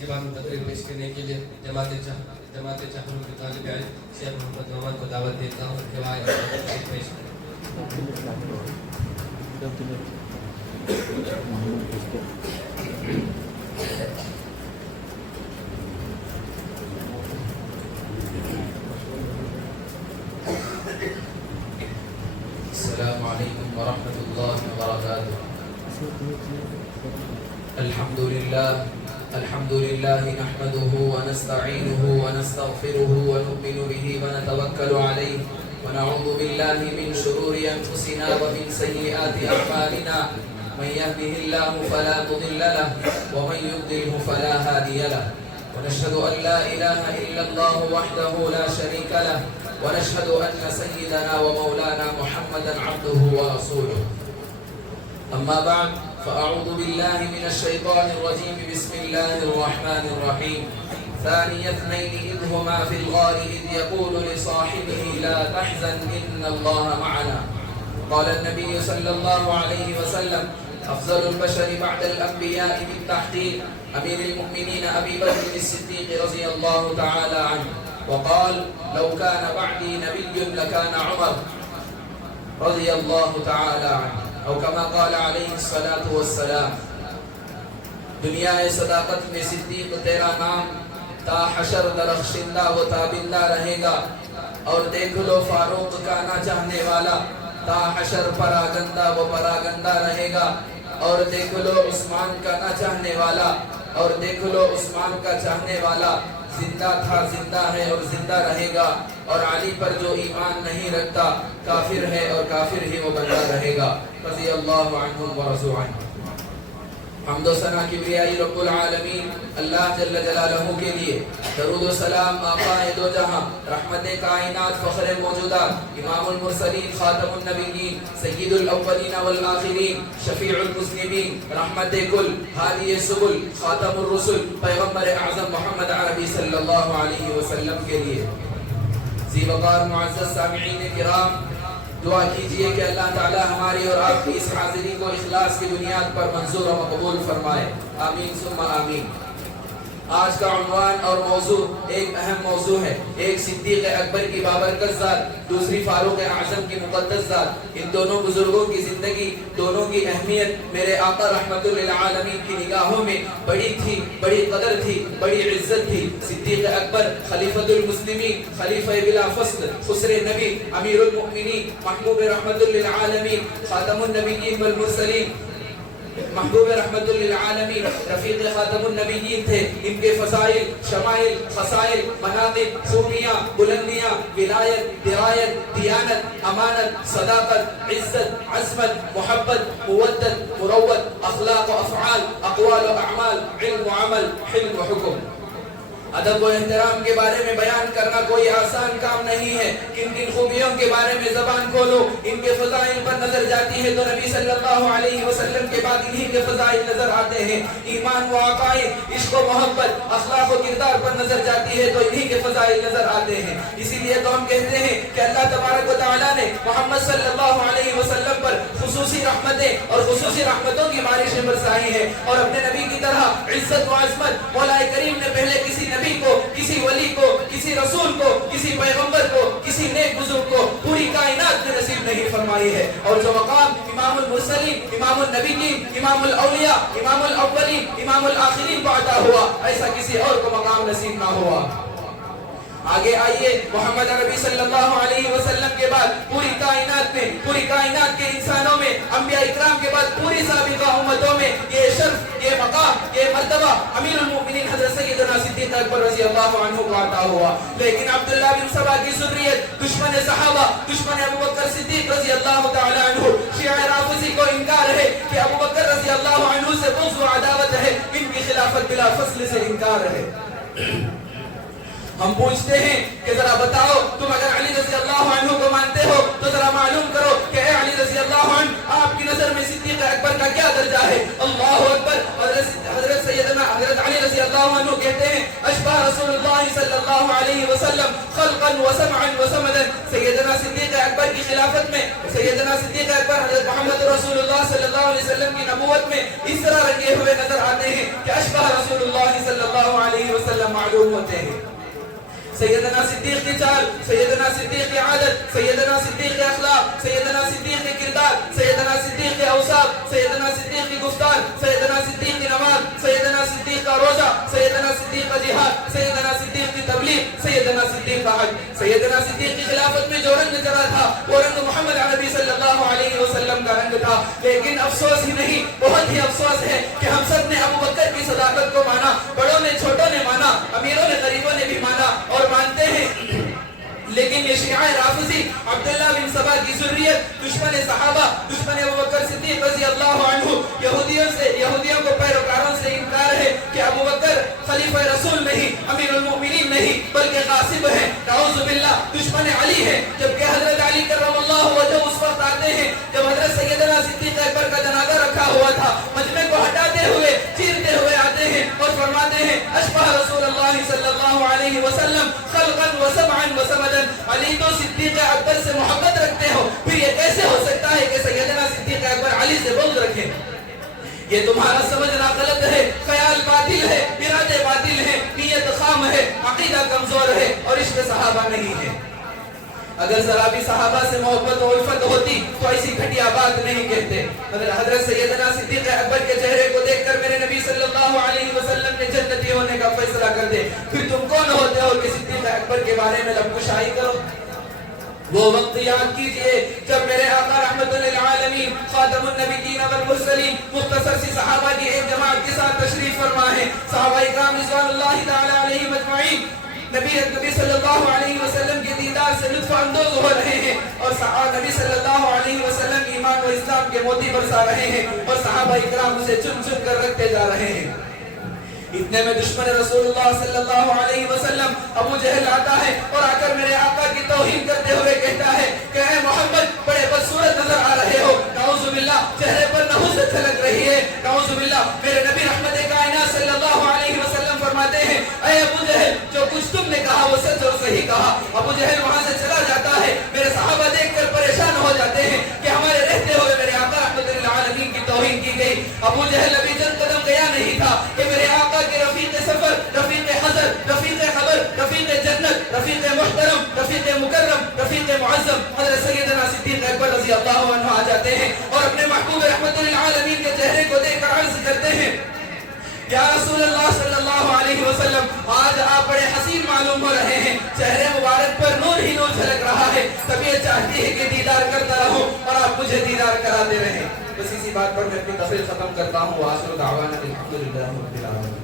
کے بعد میں تقریر پیش کرنے کے لیے جماعت چاہروں کے طالب علم شیخ محمد نعمان کو دعوت دیتا ہوں کہ وہ آئے پیش کریں. السلام علیکم ورحمۃ اللہ وبرکاتہ. الحمد لله نحمده ونستعينه ونستغفره ونؤمن به ونتوكل عليه ونعوذ بالله من شرور أنفسنا ومن سيئات أعمالنا من يهده الله فلا مضل له ومن يضلل فلا هادي له ونشهد أن لا إله إلا الله وحده لا شريك له ونشهد أن سيدنا ومولانا محمدا عبده ورسوله. أما بعد فأعوذ بالله من الشيطان الرجيم. بسم الله الرحمن الرحيم. ثاني اثنين إذ هما في الغار إذ يقول لصاحبه لا تحزن إن الله معنا. قال النبي صلى الله عليه وسلم أفضل البشر بعد الأنبياء بالتحقيق أمير المؤمنين أبي بكر الصديق رضي الله تعالى عنه. وقال لو كان بعدي نبي لكان عمر رضي الله تعالى عنه او كما قال عليه الصلاة والسلام. دنیا صداقت میں صدیق تیرا نام تا حشر درخشندہ و تابندہ رہے گا. اور دیکھ لو فاروق کا نہ چاہنے والا تا حشر پراگندہ و پراگندہ رہے گا. اور دیکھ لو عثمان کا نہ چاہنے والا اور دیکھ لو عثمان کا چاہنے والا زندہ تھا زندہ ہے اور زندہ رہے گا. اور علی پر جو ایمان نہیں رکھتا کافر ہے اور کافر ہی وہ بندہ رہے گا. رضی اللہ عنہم ورضوا عنہ. حمد و ثنا کبریائی رب العالمین اللہ جل جلالہ کے لیے. درود و سلام آقا دو جہاں رحمت کائنات فخر موجودات امام المرسلین خاتم النبیین سید الاولین والآخرین شفیع المذنبین رحمت کل ہادی سبل خاتم الرسل پیغمبر اعظم محمد عربی صلی اللہ علیہ وسلم کے لیے. ذی وقار معزز سامعین کرام دعا کیجئے کہ اللہ تعالی ہماری اور آپ کی اس حاضری کو اخلاص کی بنیاد پر منظور و مقبول فرمائے. آمین ثم آمین. آج کا عنوان اور موضوع ایک اہم موضوع ہے. ایک صدیق اکبر کی بابرکت ذات دوسری فاروق اعظم کی مقدس ذات. ان دونوں بزرگوں کی زندگی دونوں کی اہمیت میرے آقا رحمت للعالمین کی نگاہوں میں بڑی تھی بڑی قدر تھی بڑی عزت تھی. صدیق اکبر خلیفۃ المسلمین خلیفہ بلا فصل خسر نبی امیر المؤمنین محبوب رحمت للعالمین خاتم النبیین والمرسلین محبوب رحمت للعالمین رفیق خاتم النبیین تھے. ان کے فضائل شمائل خصائل مناقب خوبیاں بلندیاں ولایت درایت دیانت امانت صداقت عزت عظمت محبت مودت مروت اخلاق و افعال اقوال و اعمال علم و عمل حلم و حکم. ادب و احترام کے بارے میں بیان کرنا کوئی آسان کام نہیں ہے. کن کن خوبیوں کے بارے میں زبان کھولو ان کے فضائل پر نظر جاتی ہے تو نبی صلی اللہ علیہ وسلم کے بعد انہی کے فضائل نظر آتے ہیں. ایمان و عقائد عشق و محبت اخلاق و کردار پر نظر جاتی ہے تو انہی کے فضائل نظر آتے ہیں. اسی لیے تو ہم کہتے ہیں کہ اللہ تبارک و تعالیٰ نے محمد صلی اللہ علیہ وسلم پر خصوصی رحمتیں اور خصوصی رحمتوں کی بارشیں برسائی ہیں. اور اپنے نبی کی طرح عزت و عظمت مولا کریم نے پہلے کسی نبی کو کسی ولی کو کسی رسول کو کسی پیغمبر کو کسی نیک بزرگ کو پوری کائنات میں نصیب نہیں فرمائی ہے. اور جو مقام امام المرسلین امام النبیین امام الاولیاء امام الاولین امام الآخرین کو عطا ہوا ایسا کسی اور کو مقام نصیب نہ ہوا. آگے آئیے محمد عربی صلی اللہ علیہ وسلم کے بعد پوری کائنات میں پوری کائنات کے انسانوں میں انبیاء اکرام کے بعد پوری سابقہ امتوں میں یہ شرف یہ مقام یہ مرتبہ امیر المؤمنین حضرت سیدنا صدیق اکبر رضی اللہ عنہ کو عطا ہوا. لیکن عبداللہ بن سبا کی ذریت دشمن صحابہ دشمن ابوبکر صدیق رضی اللہ تعالی عنہ شیعہ رافضی کو انکار ہے کہ ابوبکر رضی اللہ عنہ سے بغض و عداوت ہے. ان کی خلافت بلا فصل سے انکار ہے. ہم پوچھتے ہیں کہ ذرا بتاؤ تم اگر علی رضی اللہ عنہ کو مانتے ہو تو ذرا معلوم کرو کہ اے علی رضی اللہ عنہ آپ کی نظر میں صدیق اکبر کا کیا درجہ ہے. اللہ اکبر. حضرت علی رضی اللہ عنہ کہتے ہیں اشبہ رسول اللہ صلی اللہ علیہ وسلم خلقا و سمعا و سمدا. سیدنا صدیق اکبر کی خلافت میں سیدنا صدیق اکبر حضرت محمد رسول اللہ صلی اللہ علیہ وسلم کی نبوت میں اس طرح رنگے ہوئے نظر آتے ہیں کہ اشبہ رسول اللہ صلی اللہ علیہ وسلم معلوم ہوتے ہیں. سیدنا صدیق کی چال، سیدنا صدیق کی عادت، سیدنا صدیق کے اخلاق، سیدنا صدیق کے کردار، سیدنا صدیق کے اوصاف، سیدنا صدیق کی گفتار، سیدنا صدیق کی نماز، سیدنا صدیق کا روزہ، سیدنا صدیق کا جہاد، سیدنا صدیق کی تبلیغ، سیدنا صدیق کا حج. سیدنا صدیق کی خلافت میں جو رنگ چڑھا تھا وہ رنگ محمد عربی صلی اللہ علیہ وسلم کا رنگ تھا. لیکن افسوس ہی نہیں، بہت ہی افسوس ہے کہ ہم سب نے ابو بکر کی صداقت کو مانا، بڑوں نے چھوٹوں نے مانا، امیروں نے غریبوں نے بھی مانا اور مانتے ہیں. لیکن یہ شیعہ رافضی عبداللہ بن سبا کی ذریت، دشمن صحابہ، دشمن ابوبکر صدیق رضی اللہ عنہ، یہودیوں کو پیروکاروں سے انکار ہے کہ ابوبکر خلیفہ رسول نہیں، امیر المؤمنین نہیں، بلکہ غاصب ہے. نعوذ باللہ، دشمن علی ہے. جبکہ حضرت علی کرم اللہ وجہ اس وقت آتے ہیں جب حضرت سیدنا صدیق اکبر کا جنازہ رکھا ہوا تھا، مجمع کو ہٹاتے ہوئے، چیرتے ہوئے آتے ہیں اور فرماتے ہیں اشبہ رسول اللہ صلی اللہ علیہ وسلم خلقا و سمعا و سمدا. علی تو صدیق اکبر سے محبت رکھتے ہو، پھر یہ کیسے ہو سکتا ہے کہ سیدنا صدیق اکبر علی سے بغض رکھیں؟ یہ تمہارا سمجھنا غلط ہے، خیال باطل ہے، ارادے باطل ہیں، نیت خام ہے، عقیدہ کمزور ہے اور عشق صحابہ نہیں ہے. اگر ذرا بھی صحابہ سے محبت و الفت ہوتی تو ایسی گھٹیا بات نہیں کہتے. حضرت سیدنا صدیق اکبر کے چہرے کو دیکھ کر میرے نبی صلی اللہ علیہ وسلم نے جنتی ہونے کا فیصلہ کر دے. پھر تم کون ہوتے ہو کہ صدیق اکبر کے بارے میں لب کشائی کرو؟ وہ وقت یاد کیجئے جب میرے آقا رحمت للعالمین خاتم النبیین والمرسلین مختصر سی صحابہ کی ایک جماعت کے ساتھ تشریف فرما ہے. صحابہ اکرام رضوان اللہ تعالی علیہم اجمعین نبی صلی اللہ علیہ وسلم کے دیدار سے لطف اندوز ہو رہے ہیں اور نبی صلی اللہ علیہ وسلم ایمان و اسلام کے موتی برسا رہے ہیں اور صحابہ اکرام اسے چن چن کر رکھتے جا رہے ہیں. اتنے میں دشمن رسول اللہ صلی اللہ علیہ وسلم ابو جہل آتا ہے اور آ کر میرے آقا کی توہین کرتے ہوئے کہتا ہے کہ اے محمد بڑے بدصورت نظر آ رہے ہو. نعوذ باللہ، چہرے پر نحوست چھلک رہی ہے. نعوذ باللہ. میرے نبی رحمت کائنات صلی اللہ علیہ وسلم فرماتے ہیں اے ابو جہل، جو کچھ تم نے کہا وہ سچ اور صحیح کہا. ابو جہل وہاں سے چلا جاتا ہے. میرے صحابہ دیکھ کر پریشان ہو جاتے ہیں کہ ہمارے رہتے ہوئے میرے آقا رحمت للعالمین کی توہین کی گئی. ابو جہل ابھی چند قدم گیا نہیں تھا کہ میرے آقا کے رفیق سفر، رفیق حضر، رفیق خبر، رفیق جنت، رفیق محترم، رفیق مکرم، رفیق معظم حضرت سیدنا صدیق اکبر رضی اللہ عنہ آ جاتے ہیں اور اپنے محبوب رحمت للعالمین کے چہرے کو دیکھ کر عرض کرتے ہیں یا رسول اللہ صلی اللہ علیہ وسلم، آج آپ بڑے حسین معلوم ہو رہے ہیں، چہرے مبارک پر نور ہی نور جھلک رہا ہے. طبیعت چاہتی ہے کہ دیدار کرتا رہوں اور آپ مجھے دیدار کراتے رہیں. بس اسی بات پر میں اپنی تقریر ختم کرتا ہوں. وآخر دعوانا الحمدللہ رب العالمین.